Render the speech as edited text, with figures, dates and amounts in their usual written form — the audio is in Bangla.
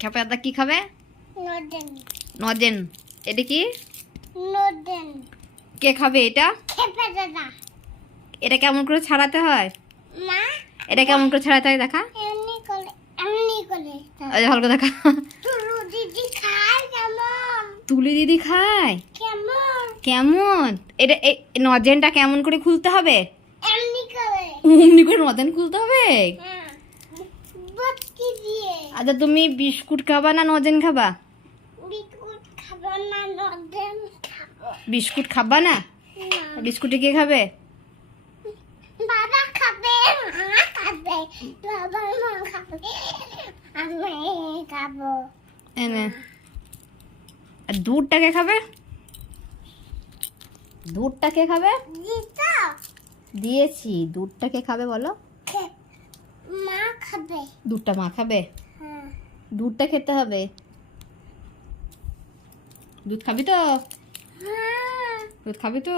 খেপা দাদা কি খাবে? নদেন নজেন। এটা কি? নদেন কে খাবে এটা? খেপে দাদা এটা কেমন করে ছাড়াতে হয়? মা এটা কেমন করে ছাড়াতে হয় দেখা? এমনি করে ভালো করে দেখা। তুলু দিদি খায় কেমন তুলি দিদি খায় কেমন কেমন? এটা নজেনটা কেমন করে খুলতে হবে? এমনি করে অমনি করে নজেন খুলতে হবে? বটকি দিয়ে আচ্ছা তুমি বিস্কুট খাবা না নজেন খাবা? বিস্কুট খাবো না নদেন খাবো বিস্কুট খাবা না? না বিস্কুটে কে খাবে? বাবা খাবে মা খাবে বাবা মা খাবে আমি খাবো এনে আর দুধটা কে খাবে? দুধটা কে খাবে? দিতা দিয়েছি। দুধটা কে খাবে বলো? মা খাবে দুধটা মা খাবে। হ্যাঁ দুধটা খেতে হবে। দুধ খাবি তো? হ্যাঁ দুধ খাবি তো?